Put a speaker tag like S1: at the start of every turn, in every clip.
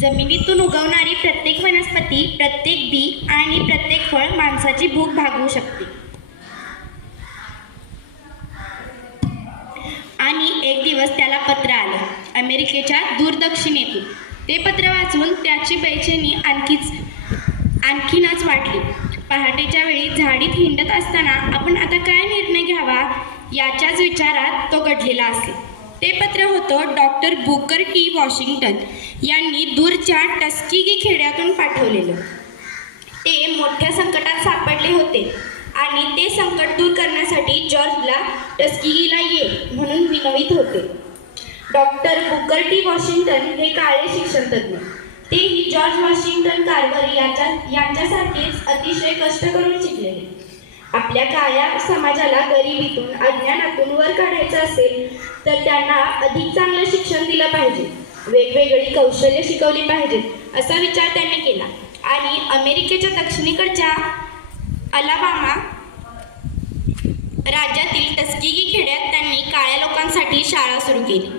S1: जमिनीतून उगवणारी प्रत्येक वनस्पती प्रत्येक बी आणि प्रत्येक फळ माणसाची भूक भागवू शकते. आणि एक दिवस त्याला पत्र आलं अमेरिकेच्या दूरदक्षिणेतून ते पत्र वाचून त्याची बेचैनी आणखीच आणखीनच वाटली पहाटेच्या वेळी झाडीत हिंडत असताना आपण आता काय निर्णय घ्यावा याच्याच विचारात तो घडलेला असेल ते पत्र होतं डॉक्टर बुकर टी. वॉशिंग्टन यांनी दूरच्या टस्किगी खेड्यातून पाठवलेलं. ते मोठ्या संकटात सापडले होते आणि ते संकट दूर करण्यासाठी जॉर्जला टस्किगीला ये म्हणून विनवित होते. Doctor Booker T. वॉशिंग्टन हे काळे शिक्षणतज्ञ तेही जॉर्ज वॉशिंग्टन कार्वर याच्या यांच्यासारखेच अतिशय कष्ट करून शिकलेले. आपल्या काळ्या समाजाला गरिबीतून अज्ञानातून वर काढायचं असेल तर त्यांना अधिक चांगलं शिक्षण दिलं पाहिजे. वेगवेगळी कौशल्य शिकवली पाहिजेत असा विचार त्यांनी केला. आणि अमेरिकेच्या दक्षिणेकडच्या अलाबामा राज्यातील टस्किगी खेड्यात त्यांनी काळ्या लोकांसाठी शाळा सुरू केली.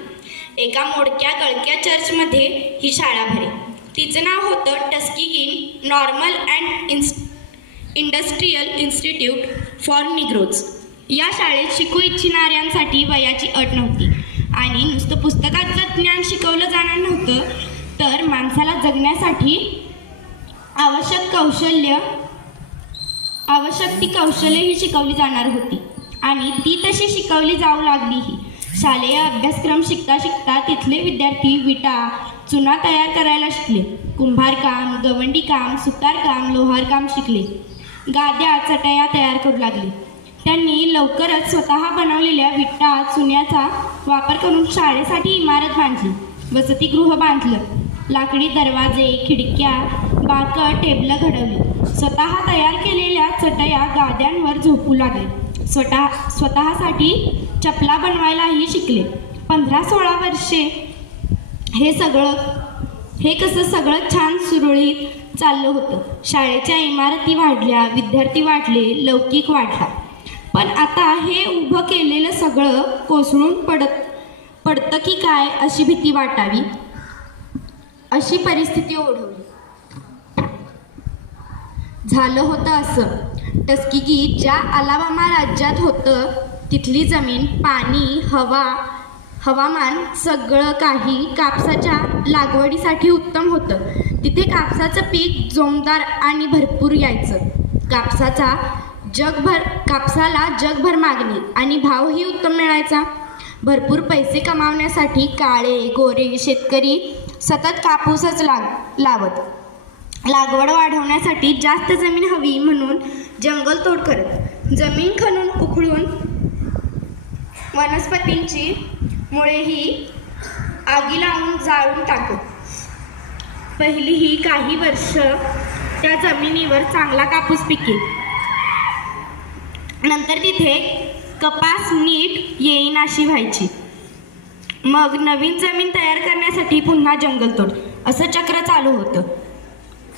S1: एका मोडक्या गळक्या चर्चमध्ये ही शाळा भरे तिचं नाव होतं Tuskegee normal and इन्स्ट industrial institute for Negroes. या शाळेत शिकू इच्छिणाऱ्यांसाठी वयाची अट नव्हती. आणि नुसतं पुस्तकाचं ज्ञान शिकवलं जाणार नव्हतं तर माणसाला जगण्यासाठी आवश्यक कौशल्य आवश्यक ती कौशल्यही शिकवली जाणार होती. आणि ती तशी शिकवली जाऊ लागलीही शालेय अभ्यासक्रम शिकता शिकता तिथले विद्यार्थी विटा चुना तयार करायला शिकले. कुंभारकाम गवंडीकाम सुतारकाम लोहारकाम शिकले. गाद्या चटया तयार करू लागली. त्यांनी लवकरच स्वतः बनवलेल्या विटा चुन्याचा वापर करून शाळेसाठी इमारत बांधली. वसतिगृह बांधलं. लाकडी दरवाजे खिडक्या बाकं टेबलं घडवली. स्वतः तयार केलेल्या चटया गाद्यांवर झोपू लागले. स्वतः स्वतःसाठी चपला बनवायलाही शिकले. पंधरा सोळा वर्षे हे सगळं हे कसं सगळं छान सुरळीत चाललं होतं. शाळेच्या इमारती वाढल्या विद्यार्थी वाढले लौकिक वाढला. पण आता हे उभं केलेलं सगळं कोसळून पडत पडतं की काय अशी भीती वाटावी? अशी परिस्थिती ओढवली. झालं होतं असं. टस्किकी ज्या अलाबामा राज्यात होतं तिथली जमीन पाणी हवा हवामान सगळं काही कापसाच्या लागवडीसाठी उत्तम होतं. तिथे कापसाचं पीक जोमदार आणि भरपूर यायचं. कापसाचा जगभर कापसाला जगभर मागणी आणि भावही उत्तम मिळायचा. भरपूर पैसे कमावण्यासाठी काळे गोरे शेतकरी सतत कापूसच लाग लावत. लागवड वाढवण्यासाठी जास्त जमीन हवी म्हणून जंगलतोड करत. जमीन खणून उखळून वनस्पतींची मुळेही आगी लावून जाळून टाकत. पहिली ही काही वर्ष त्या जमिनीवर चांगला कापूस पिके नंतर तिथे कपास नीट येईनाशी व्हायची. मग नवीन जमीन तयार करण्यासाठी पुन्हा जंगलतोड असं चक्र चालू होतं.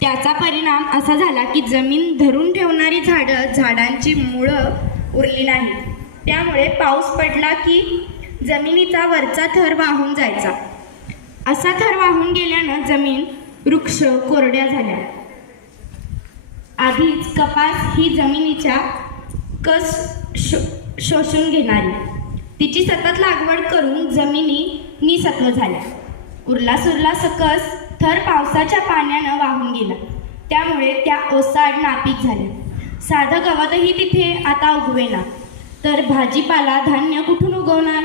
S1: त्याचा परिणाम असा झाला की जमीन धरून ठेवणारी झाडं झाडांची मुळं उरली नाही त्यामुळे पाऊस पडला की जमिनीचा वरचा थर वाहून जायचा. असा थर वाहून गेल्यानं जमीन वृक्ष कोरड्या झाल्या. आधीच कपास ही जमिनीच्या कस शो शोषून घेणारी. तिची सतत लागवड करून जमिनी निसत्व झाल्या. उरला सुरला सकस थर पावसाच्या पाण्यानं वाहून गेला. त्यामुळे त्या ओसाड नापीक झाल्या. साधं गवतही तिथे आता उगवेना. तर भाजीपाला धान्य कुठून उगवणार?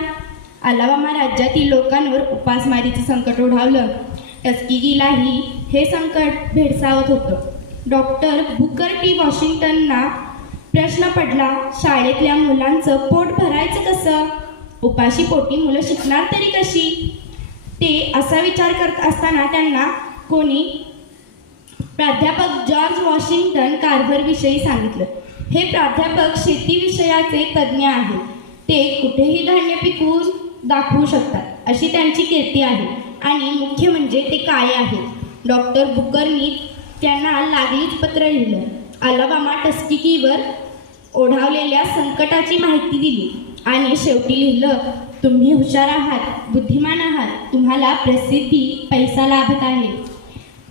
S1: अलाबामा राज्यातील लोकांवर उपासमारीचं संकट ओढावलं. टस्किगीलाही हे संकट भेडसावत होतं. डॉक्टर बुकर टी वॉशिंग्टनना प्रश्न पडला शाळेतल्या मुलांचं पोट भरायचं कसं? उपाशी पोटी मुलं शिकणार तरी कशी? ते असा विचार करत असताना त्यांना कोणी प्राध्यापक जॉर्ज वॉशिंग्टन कार्व्हरविषयी सांगितलं. हे प्राध्यापक शेती विषयाचे तज्ज्ञ आहेत. ते कुठेही धान्य पिकवून दाखवू शकतात अशी त्यांची कीर्ती आहे. आणि मुख्य म्हणजे ते काळे आहेत डॉक्टर बुकरनी त्यांना लागलीच पत्र लिहिलं. अलाबामा टस्किकीवर ओढावलेल्या संकटाची माहिती दिली आणि शेवटी लिहिलं तुम्ही हुशार आहात बुद्धिमान आहात तुम्हाला प्रसिद्धी पैसा लाभत आहे.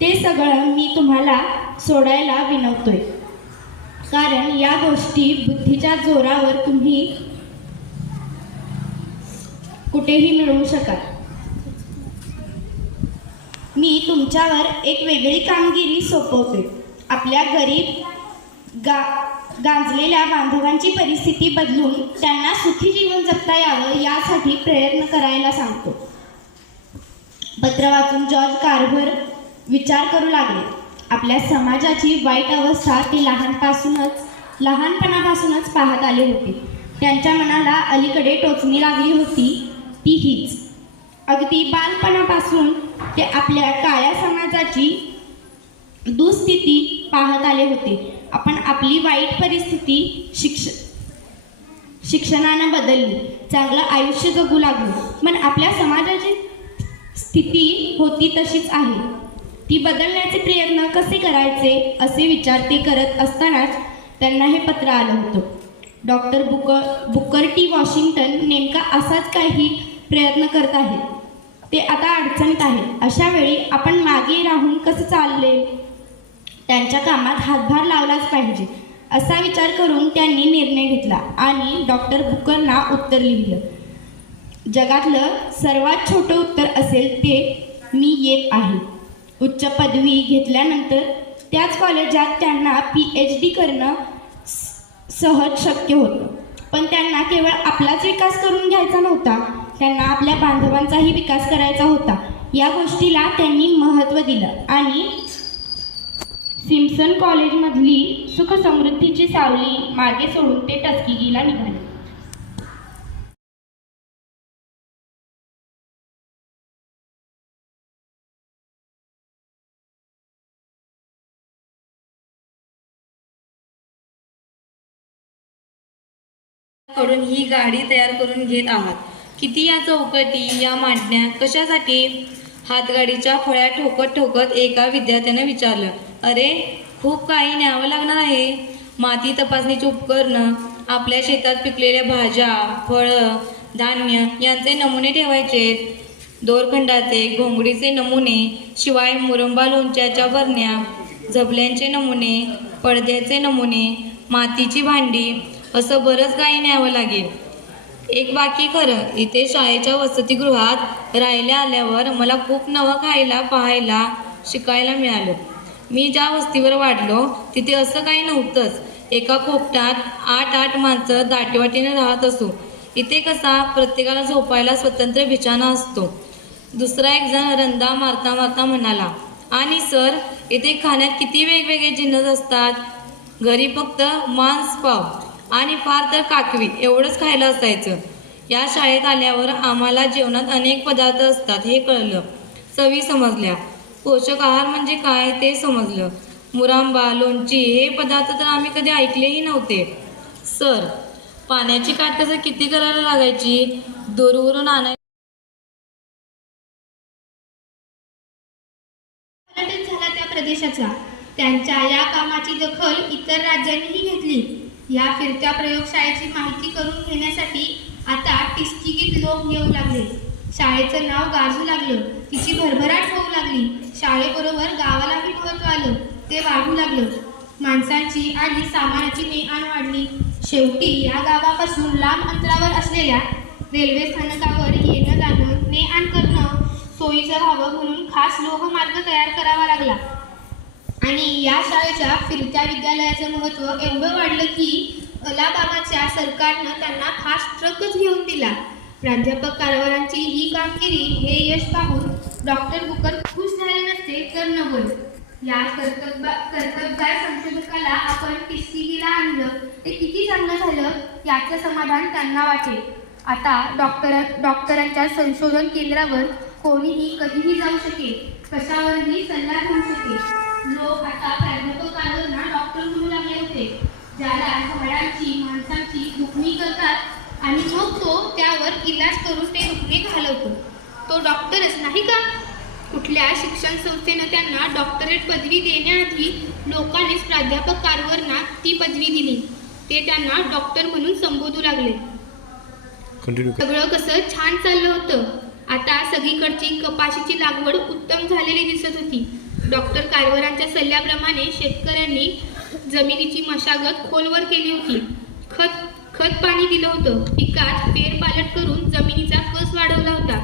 S1: ते सगळं मी तुम्हाला सोडायला विनवतोय. कारण या गोष्टी बुद्धीच्या जोरावर तुम्ही कुठेही मिळवू शकाल मी तुमच्यावर एक वेगळी कामगिरी सोपवते आपल्या गरीब गा गांजलेल्या बांधवांची परिस्थिती बदलून त्यांना सुखी जीवन जगता यावं यासाठी प्रयत्न करायला सांगतो. पत्र वाचून जॉर्ज कार्व्हर विचार करू लागले. आपल्या समाजाची वाईट अवस्था ती लहानपासूनच लहानपणापासूनच पाहत आले होते. त्यांच्या मनाला अलीकडे टोचणी लागली होती ती हीच. अगदी बालपणापासून ते आपल्या काळ्या समाजाची दुस्थिती पाहत आले होते. आपण आपली वाईट परिस्थिती शिक्ष शिक्षणानं बदलली. चांगलं आयुष्य जगू लागलो. पण आपल्या समाजाची स्थिती होती तशीच आहे. ती बदलण्याचे प्रयत्न कसे करायचे असे विचार ते करत असतानाच त्यांना हे पत्र आलं होतं. Doctor Booker Booker T Washington नेमका असाच काही प्रयत्न करत आहे. ते आता अडचणीत आहे. अशा वेळी आपण मागे राहून कसं चालले? त्यांच्या कामात हातभार लावलाच पाहिजे असा विचार करून त्यांनी निर्णय घेतला आणि डॉक्टर बुकरना उत्तर लिहिलं. जगातलं सर्वात छोटं उत्तर असेल ते मी येत आहे. उच्च पदवी घेतल्यानंतर त्याच कॉलेजात त्यांना पी एच डी करणं स- सहज शक्य होतं. पण त्यांना केवळ आपलाच विकास करून घ्यायचा नव्हता. त्यांना आपल्या बांधवांचाही विकास करायचा होता. या गोष्टीला त्यांनी महत्त्व दिलं. आणि सिम्सन कॉलेजमधली सुखसमृद्धीची सावली मागे सोडून ते टस्किगीला निघाले.
S2: कडून ही गाडी तयार करून घेत आहात. किती या चौकटी या मांडण्या कशासाठी? हातगाडीच्या फळ्या ठोकत ठोकत एका विद्यार्थ्याने विचारलं अरे खूप काही न्यावं लागणार आहे. माती तपासणीची उपकरणं आपल्या शेतात पिकलेल्या भाज्या फळं धान्य यांचे नमुने ठेवायचे. दोरखंडाचे घोंगडीचे नमुने शिवाय मुरंबा लोणच्याच्या बरण्या झबल्यांचे नमुने पडद्याचे नमुने मातीची भांडी असं बरंच काही न्यावं लागेल. एक बाकी खरं इथे शाळेच्या वसतिगृहात राहिल्या आल्यावर मला खूप नवं खायला पाहायला शिकायला मिळालं. मी ज्या वस्तीवर वाढलो तिथे असं काही नव्हतंच. एका खोपटात आठ आठ माणसं दाटीवाटीने राहत असू. इथे कसा प्रत्येकाला झोपायला स्वतंत्र बिछाना असतो. दुसरा एक जण रंदा मारता मारता म्हणाला आणि सर इथे खाण्यात किती वेगवेगळे जिन्नस असतात? घरी फक्त मांस पाव. आणि फार तर काकवी एवढंच खायला असायचं. या शाळेत आल्यावर आम्हाला जेवणात अनेक पदार्थ असतात हे कळलं. चवी समजल्या. पोषक आहार म्हणजे काय ते समजलं. मुरांबा लोणची हे पदार्थ तर आम्ही कधी ऐकलेही नव्हते. सर पाण्याची काटकसर किती करायला लागायची? दूरवरून आणाय
S3: झाला त्या प्रदेशाचा. त्यांच्या या कामाची दखल इतर राज्यांनीही घेतली. या फिरत्या प्रयोगशाळेची माहिती करून घेण्यासाठी आता टिस्किगीत लोक येऊ लागले. शाळेचं नाव गाजू लागलं. तिची भरभराट होऊ लागली. शाळेबरोबर गावालाही महत्त्व आलं. ते वाढू लागलं. माणसांची आणि सामानाची ने-आण वाढली. शेवटी या गावापासून लांब अंतरावर असलेल्या रेल्वे स्थानकावर येणं जाणं ने-आण करणं सोयीचं व्हावं म्हणून खास लोहमार्ग तयार करावा लागला. आणि या शाळेच्या फिरत्या विद्यालयाचं महत्त्व एवढं वाढलं की अलाबामाच्या सरकारनं त्यांना खास ट्रकच घेऊन दिला. प्राध्यापक कारभारांची ही कामगिरी हे यश पाहून डॉक्टर बुकर खुश झाले नसते तर नवल. या कर्तव्य कर्तबगार संशोधकाला आपण टिस्किगीला आणलं ते किती चांगलं झालं याचं समाधान त्यांना वाटेल आता डॉक्टर डॉक्टरांच्या संशोधन केंद्रावर कोणीही कधीही जाऊ शकेल कशावरही सल्ला घेऊ शकेल. लोक आता प्राध्यापकांना डॉक्टर म्हणू लागले होते ज्याला झाडांची माणसांची दुखणी करतात आणि मग तो त्यावर इलाज करून ते रुग्णे घालवतो. तो डॉक्टरच नाही का? कुठल्या शिक्षण संस्थेनं त्यांना डॉक्टरेट पदवी देण्याआधी लोकांनीच प्राध्यापक कारवरना ती पदवी दिली. ते त्यांना डॉक्टर म्हणून संबोधू लागले. सगळं कसं छान चाललं होतं. आता सगळीकडची कपाशीची लागवड उत्तम झालेली दिसत होती. डॉक्टर कारवरांच्या सल्ल्याप्रमाणे शेतकऱ्यांनी जमिनीची मशागत खोलवर केली होती. खत खत पाणी दिलं होतं. पिकात फेरपालट करून जमिनीचा कस वाढवला होता.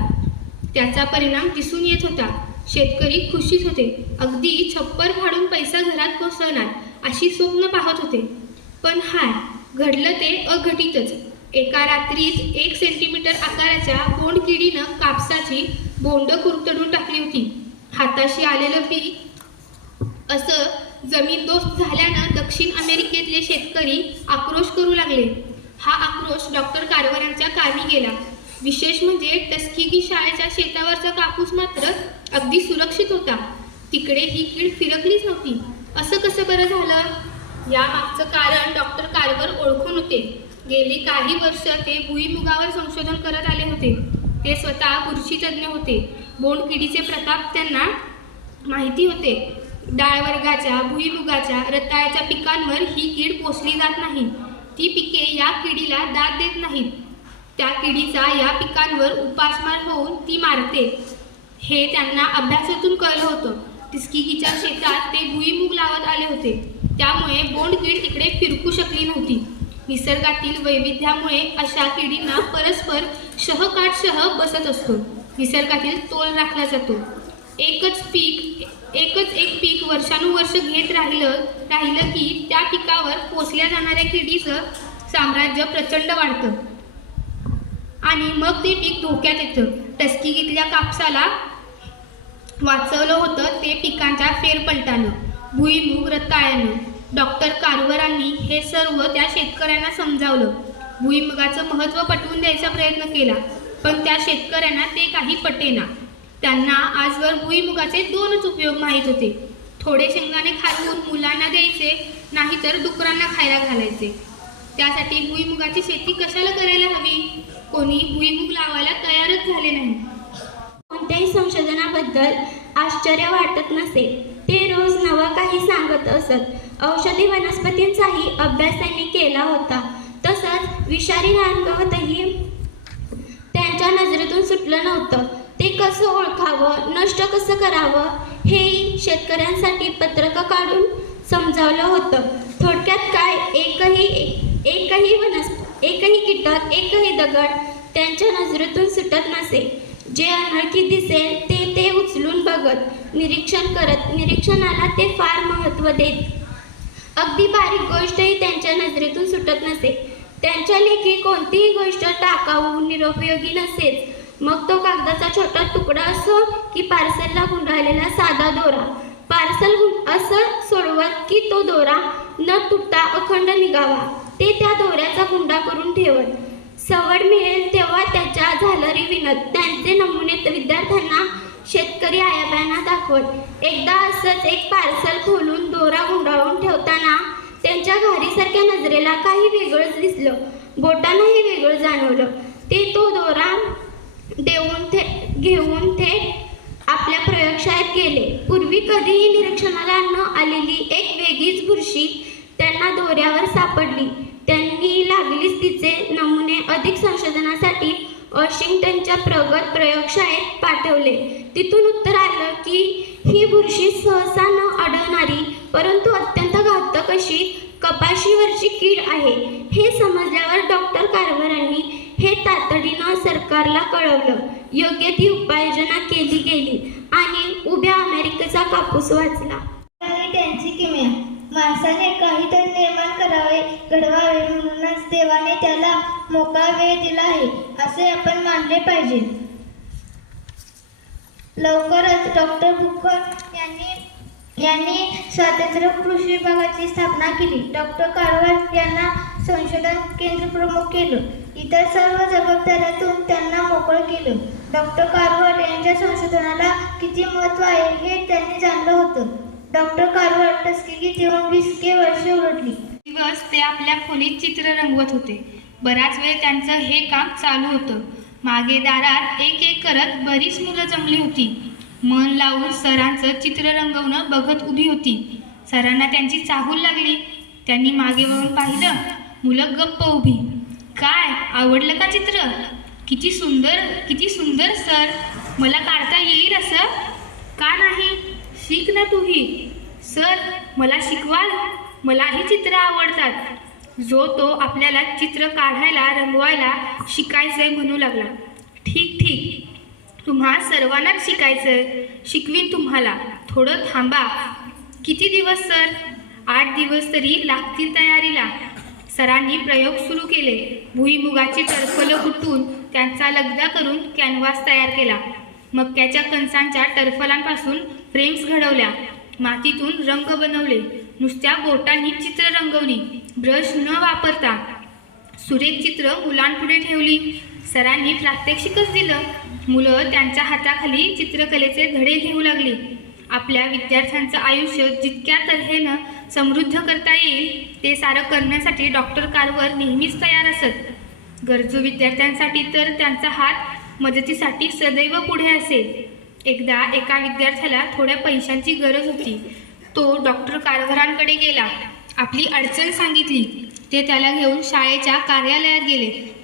S3: त्याचा परिणाम दिसून येत होता. शेतकरी खुशीत होते. अगदी छप्पर फाडून पैसा घरात कोसळणार अशी स्वप्न पाहत होते. पण हाय घडलं ते अघटितच. एका रात्रीत एक सेंटीमीटर आकाराच्या बोंड किडीनं कापसाची बोंड कुरतडून टाकली होती. हाताशी आलेलं पीक असं जमीनदोस्त झाल्यानं दक्षिण अमेरिकेतले शेतकरी आक्रोश करू लागले. हा आक्रोश डॉक्टर कारवारांच्या कानी गेला. विशेष म्हणजे टस्किगी शाळेच्या शेतावरचा कापूस मात्र अगदी सुरक्षित होता. तिकडे ही कीड फिरकलीच नव्हती. असं कसं बरं झालं? या मागचं कारण डॉक्टर कारवर ओळखून होते. गेली काही वर्ष ते भुईमुगावर संशोधन करत आले होते. ते स्वतः बुरशीतज्ञ होते. बोंडकिडीचे प्रताप त्यांना माहिती होते. डाळवर्गाच्या भुईमुगाच्या रताळ्याच्या पिकांवर ही कीड पोचली जात नाही. ती पिके या किडीला दाद देत नाहीत. त्या किडीचा या पिकांवर उपासमार होऊन ती मारते. हे त्यांना अभ्यासातून कळलं होतं. तिस्किकीच्या शेतात ते भुईमुग लावत आले होते. त्यामुळे बोंड कीड इकडे फिरकू शकली नव्हती. निसर्गातील वैविध्यामुळे अशा किडींना परस्पर शहकाट शह बसत असतो. निसर्गातील तोल राखला जातो. एकच पीक एकच एक पीक वर्षानुवर्ष घेत राहिलं राहिलं की त्या पिकावर पोचल्या जाणाऱ्या किडीचं साम्राज्य प्रचंड वाढतं. आणि मग ते पीक धोक्यात येतं. टस्किगीतल्या कापसाला वाचवलं होतं ते पिकांच्या फेरपलटानं भुईमुग रताळ्यानं. डॉक्टर कारवरांनी हे सर्व त्या शेतकऱ्यांना समजावलं. भुईमुगाचं महत्त्व पटवून द्यायचा प्रयत्न केला. पण त्या शेतकऱ्यांना ते काही पटेना. त्यांना आजवर भुईमुगाचे दोनच उपयोग माहीत होते. थोडे शेंगाने खालवून मुलांना द्यायचे नाहीतर डुकरांना खायला घालायचे. त्यासाठी भुईमुगाची शेती कशाला करायला हवी? कोणी भुईमुग लावायला तयारच झाले नाही.
S4: कोणत्याही संशोधनाबद्दल आश्चर्य वाटत नसे. ते रोज नवं काही सांगत असत. औषधी वनस्पतींचाही अभ्यास त्यांनी केला होता. तसंच विषारी रानगवतही त्यांच्या नजरेतून सुटलं नव्हतं. ते कसं ओळखावं नष्ट कसं करावं हेही शेतकऱ्यांसाठी पत्रकं काढून समजावलं होतं. थोडक्यात काय? एकही एकही वनस एकही कीटक एकही दगड त्यांच्या नजरेतून सुटत नसे. जे अनोळखी दिसेल ते ते उचलून बघत निरीक्षण करत निरीक्षणाला ते फार महत्त्व देत. अगदी बारीक गोष्टही त्यांच्या नजरेतून सुटत नसे. त्यांच्या लेखी कोणतीही गोष्ट टाकाऊ निरुपयोगी नसेच मग तो कागदाचा छोटा तुकडा असो की पार्सलला गुंडाळलेला साधा दोरा. पार्सल असं सोडवत की तो दोरा न तुटता अखंड निघावा. ते त्या दोऱ्याचा गुंडा करून ठेवत. सवड मिळेल तेव्हा त्याच्या झालरी विनत त्यांचे नमुने विद्यार्थ्यांना शेतकरी आयाबायांना दाखवत. एकदा असंच एक पार्सल खोलून दोरा गुंडाळून ठेवताना त्यांच्या घारीसारख्या नजरेला काही वेगळंच दिसलं. बोटांनाही वेगळं जाणवलं. ते तो दोरा देऊन थे घेऊन थेट आपल्या प्रयोगशाळेत गेले. पूर्वी कधीही निरीक्षणाला न आलेली एक वेगळीच बुरशी त्यांना दोऱ्यावर सापडली. त्यांनी लागलीच तिचे नमुने अधिक संशोधनासाठी वॉशिंग्टनच्या प्रगत प्रयोगशाळेत पाठवले. तिथून उत्तर आलं की ही बुरशी सहसा न आढळणारी परंतु अत्यंत घातक कपाशीवरची कीड आहे. हे समजल्यावर डॉक्टर कारभारांनी हे तातडीनं सरकारला कळवलं. योग्य ती उपाययोजना केली गेली आणि उभ्या अमेरिकेचा कापूस वाचला.
S5: त्यांची किमया. माणसाने काहीतरी निर्माण करावे घडवावे म्हणूनच देवाने त्याला मोकळा वेळ दिला आहे असे आपण मानले पाहिजे. लवकरच डॉक्टर भुखर यांनी यांनी स्वातंत्र्य कृषी विभागाची स्थापना केली. डॉक्टर कारवार यांना संशोधन केंद्र प्रमुख केलं. इतर सर्व जबाबदाऱ्यातून त्यांना मोकळं केलं. डॉक्टर कारवार यांच्या संशोधनाला किती महत्त्व आहे हे त्यांनी जाणलं होतं. डॉक्टर कारवार टस्किगी देऊन वीसके वर्षे उलटली.
S3: दिवस ते आपल्या खोलीत चित्र रंगवत होते. बराच वेळ त्यांचं हे काम चालू होतं. मागे दारात एक एक करत बरीच मुलं जमली होती. मन लावून सरांचं चित्र रंगवणं बघत उभी होती. सरांना त्यांची चाहूल लागली. त्यांनी मागे वळून पाहिलं मुलं गप्प उभी. काय आवडलं का चित्र? किती सुंदर किती सुंदर सर. मला काढता येईल असं? का नाही? शिक ना तूही. सर मला शिकवाल? मलाही चित्र आवडतात. जो तो आपल्याला चित्र काढायला रंगवायला शिकायचंय म्हणू लागला. ठीक ठीक. तुम्हा सर्वांनाच शिकायचं शिकवीन तुम्हाला. थोडं थांबा. किती दिवस सर? आठ दिवस तरी लागतील तयारीला. सरांनी प्रयोग सुरू केले. भुईमुगाची टरफलं कुटून त्यांचा लगदा करून कॅनव्हास तयार केला. मक्याच्या कणसांच्या टरफलांपासून फ्रेम्स घडवल्या. मातीतून रंग बनवले. नुसत्या बोटांनी चित्र रंगवली. ब्रश न वापरता सुरेख चित्र मुलांपुढे ठेवली. सरांनी प्रात्यक्षिकच दिलं. मुलं त्यांच्या हाताखाली चित्रकलेचे धडे घेऊ लागली. आपल्या विद्यार्थ्यांचं आयुष्य जितक्या तऱ्हेनं समृद्ध करता येईल ते सारं करण्यासाठी डॉक्टर कारवर नेहमीच तयार असत. गरजू विद्यार्थ्यांसाठी तर त्यांचा हात मदतीसाठी सदैव पुढे असेल एकदा एका विद्यार्थ्याला थोड्या पैशांची गरज होती. तो डॉक्टर कारभारांकडे गेला. आपली अडचण सांगितली. ते त्याला घेऊन शाळेच्या कार्यालयात गेले.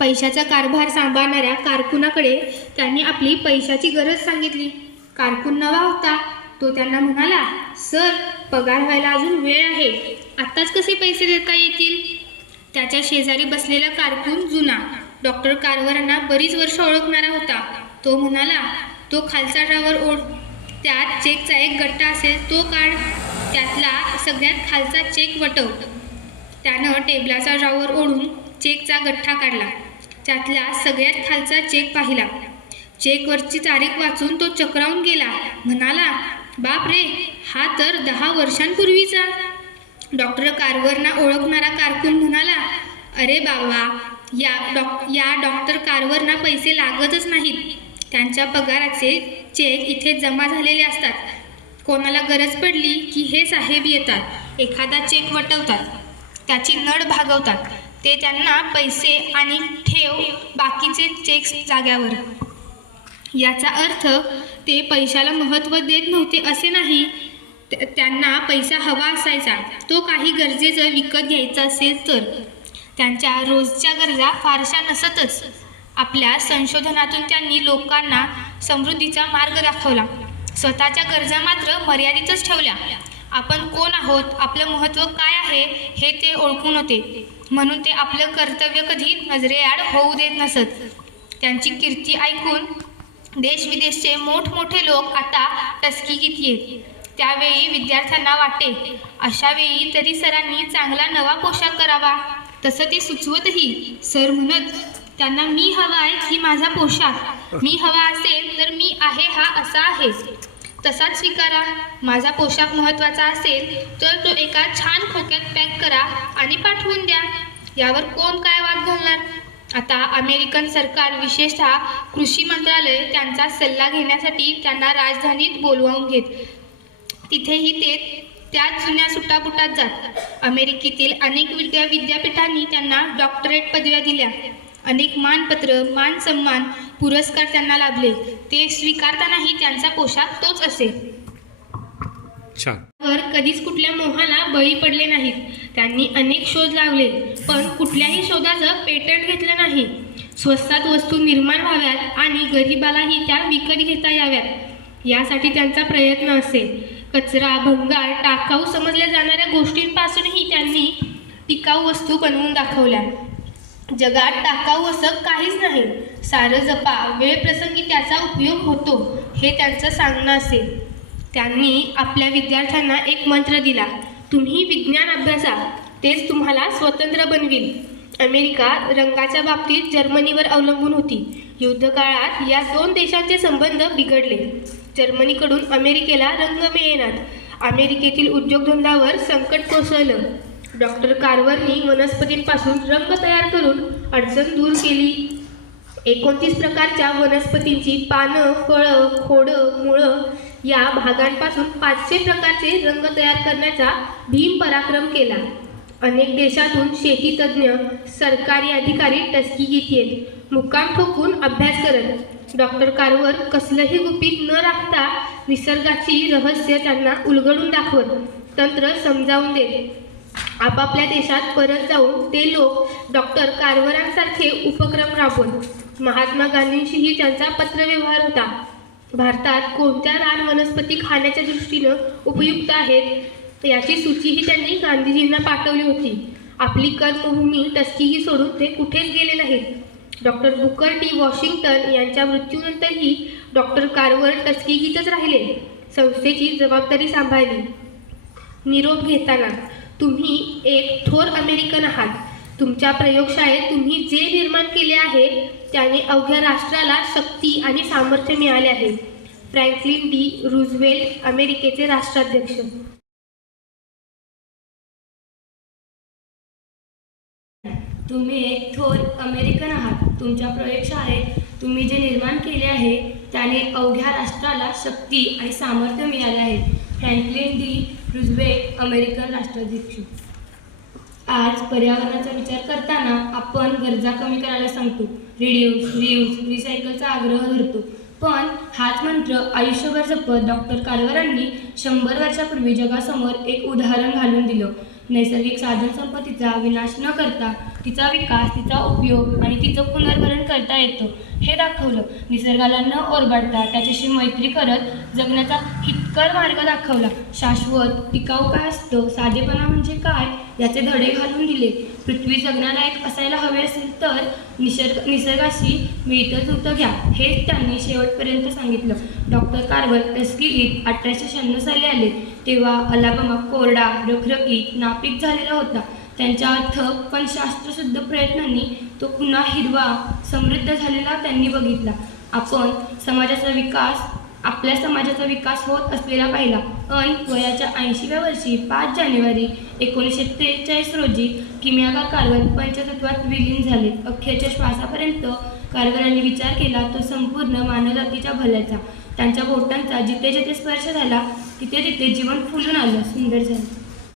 S3: पैशाचा कारभार सांभाळणाऱ्या कारकुनाकडे त्यांनी आपली पैशाची गरज सांगितली. कारकून नवा होता. तो त्यांना म्हणाला सर पगार व्हायला अजून वेळ आहे. आत्ताच कसे पैसे देता येतील? त्याच्या शेजारी बसलेला कारकून जुना डॉक्टर कारवरांना बरीच वर्ष ओळखणारा होता. तो म्हणाला तो खालचा ड्रावर ओढ. त्यात चेकचा एक गट्टा असेल तो काढ. त्यातला सगळ्यात खालचा चेक वटव. त्यानं टेबलाचा ड्रावर ओढून चेकचा गठ्ठा काढला. त्यातला सगळ्यात खालचा चेक पाहिला. चेकवरची तारीख वाचून तो चक्रावून गेला. म्हणाला बाप रे हा तर दहा वर्षांपूर्वीचा. डॉक्टर कारवरना ओळखणारा कारकून म्हणाला अरे बाबा या डॉक या डॉक्टर कारवरना पैसे लागतच नाहीत. त्यांच्या पगाराचे चेक इथे जमा झालेले असतात. कोणाला गरज पडली की हे साहेब येतात एखादा चेक वटवतात. त्याची नड भागवतात. ते त्यांना पैसे आणि ठेव बाकीचे चेक्स जाग्यावर. याचा अर्थ ते पैशाला महत्त्व देत नव्हते असे नाही. त- त्यांना पैसा हवा असायचा. तो काही गरजेचं विकत घ्यायचा असेल तर. त्यांच्या रोजच्या गरजा फारशा नसतच. आपल्या संशोधनातून त्यांनी लोकांना समृद्धीचा मार्ग दाखवला. स्वतःच्या गरजा मात्र मर्यादितच ठेवल्या. आपण कोण आहोत? आपलं महत्त्व काय आहे? हे ते ओळखून होते. म्हणून ते आपलं कर्तव्य कधी नजरेआड होऊ देत नसत. त्यांची कीर्ती ऐकून देश विदेशचे मोठमोठे लोक आता टसकीगीत येत त्यावेळी विद्यार्थ्यांना वाटे अशा वेळी तरी सरांनी चांगला नवा पोशाख करावा. तसं ते सुचवतही सर म्हणत त्यांना मी हवा आहे ही माझा पोशाख. मी हवा असेल तर मी आहे हा असा आहे. तसाच स्वीकारा. माझा पोशाख महत्त्वाचा असेल तर तो एका छान खोक्यात पॅक करा आणि पाठवून द्या. यावर कोण काय वाद घालणार? आता अमेरिकन सरकार विशेषतः कृषी मंत्रालय त्यांचा सल्ला घेण्यासाठी त्यांना राजधानीत बोलवून घेत. तिथेही ते त्याच जुन्या सुट्टापुटात जात. अमेरिकेतील अनेक विद्या विद्यापीठांनी त्यांना डॉक्टरेट पदव्या दिल्या. अनेक मानपत्र मान सन्मान पुरस्कार त्यांना लाभले. ते स्वीकारतानाही त्यांचा पोशाख तोच
S6: छान.
S3: वर कधीच कुठल्या मोहाला बळी पडले नाहीत. त्यांनी अनेक शोध लावले पण कुठल्याही शोधाचं पेटंट घेतलं नाही. स्वस्तात वस्तू निर्माण व्हाव्यात आणि गरिबालाही त्या विकत घेता याव्यात. यासाठी त्यांचा प्रयत्न असे. कचरा भंगार टाकाऊ समजल्या जाणाऱ्या गोष्टींपासूनही त्यांनी टिकाऊ वस्तू बनवून दाखवल्या. जगात टाकाऊ असं काहीच नाही. सारं जपा वेळ प्रसंगी त्याचा उपयोग होतो हे त्यांचं सांगणं असेल. त्यांनी आपल्या विद्यार्थ्यांना एक मंत्र दिला तुम्ही विज्ञान अभ्यासा तेच तुम्हाला स्वतंत्र बनविल. अमेरिका रंगाच्या बाबतीत जर्मनीवर अवलंबून होती. युद्धकाळात या दोन देशांचे संबंध बिघडले. जर्मनीकडून अमेरिकेला रंग मिळेनात. अमेरिकेतील उद्योगधंद्यावर संकट कोसळलं. डॉक्टर कार्वरनी वनस्पतींपासून रंग तयार करून अडचण दूर केली. एकोणतीस प्रकारच्या वनस्पतींची पानं फळं खोडं मुळं या भागांपासून पाचशे प्रकारचे रंग तयार करण्याचा भीम पराक्रम केला. अनेक देशातून शेतीतज्ञ सरकारी अधिकारी टसकीगीत येत मुक्काम ठोकून अभ्यास करत. डॉक्टर कारवर कसलंही गुपित न राखता निसर्गाची रहस्य त्यांना उलगडून दाखवत. तंत्र समजावून देत. आपापल्या देशात परत जाऊन ते लोक डॉक्टर कारवरांसारखे उपक्रम राबवत. महात्मा गांधींशीही त्यांचा पत्रव्यवहार होता. भारतात कोणत्या रान वनस्पती खाण्याच्या दृष्टीनं उपयुक्त आहेत याची सूचीही त्यांनी गांधीजींना पाठवली होती. आपली कर्मभूमी टस्कीही सोडून ते कुठेच गेले नाहीत. Doctor Booker T. वॉशिंग्टन यांच्या मृत्यूनंतरही डॉक्टर कारवर टस्किगीतच राहिले. संस्थेची जबाबदारी सांभाळली. निरोप घेताना तुम्ही एक थोर अमेरिकन आहात. तुमच्या प्रयोगशाळेत तुम्ही जे निर्माण केले आहे त्याने अवघ्या राष्ट्राला शक्ती आणि सामर्थ्य मिळाले आहे. फ्रँकलिन डी रुझवेल्ट अमेरिकेचे राष्ट्राध्यक्ष.
S7: तुम्ही एक थोर अमेरिकन आहात. तुमच्या प्रयोगशाळेत तुम्ही जे निर्माण केले आहे त्याने अवघ्या राष्ट्राला शक्ती आणि सामर्थ्य मिळाले आहे. फ्रँकलिन डी रुझवेक अमेरिकन राष्ट्राध्यक्ष. आज पर्यावरणाचा विचार करताना आपण गरजा कमी करायला सांगतो. रिड्यूस रियूज रिसायकलचा आग्रह धरतो. पण हाच मंत्र आयुष्यभर जपत डॉक्टर कालवरांनी शंभर वर्षापूर्वी जगासमोर एक उदाहरण घालून दिलं. नैसर्गिक साधन संपत्तीचा विनाश न करता तिचा विकास तिचा उपयोग आणि तिचं पुनर्भरण करता येतं. हे दाखवलं. निसर्गाला न ओरबाडता त्याच्याशी मैत्री करत जगण्याचा हितकर मार्ग दाखवला. शाश्वत टिकाऊ काय असतं? साधेपणा म्हणजे काय? याचे धडे घालून दिले. पृथ्वी जगण्यालायक असायला हवे असेल तर निसर्ग निसर्गाशी मिळतं जुळतं घ्या. हेच त्यांनी शेवटपर्यंत सांगितलं. डॉक्टर कार्वर टस्किलीत अठराशे शहाण्णव साली आले. तेव्हा अलाबामा कोरडा रखरखीत नापीक झालेला होता. त्यांच्या अथक पण शास्त्रशुद्ध प्रयत्नांनी तो पुन्हा हिरवा समृद्ध झालेला त्यांनी बघितला. आपण समाजाचा विकास आपल्या समाजाचा विकास होत असलेला पाहिला. अन वयाच्या ऐंशीव्या वर्षी पाच जानेवारी एकोणीसशे त्रेचाळीस रोजी किमयागार कार्बन पंचतत्वात विलीन झाले. अख्ख्याच्या श्वासापर्यंत कार्बनाने विचार केला तो संपूर्ण मानवजातीच्या भल्याचा. त्यांच्या बोटांचा जिथे जिथे स्पर्श झाला तिथे तिथे जीवन फुलून आलं. सुंदर झालं.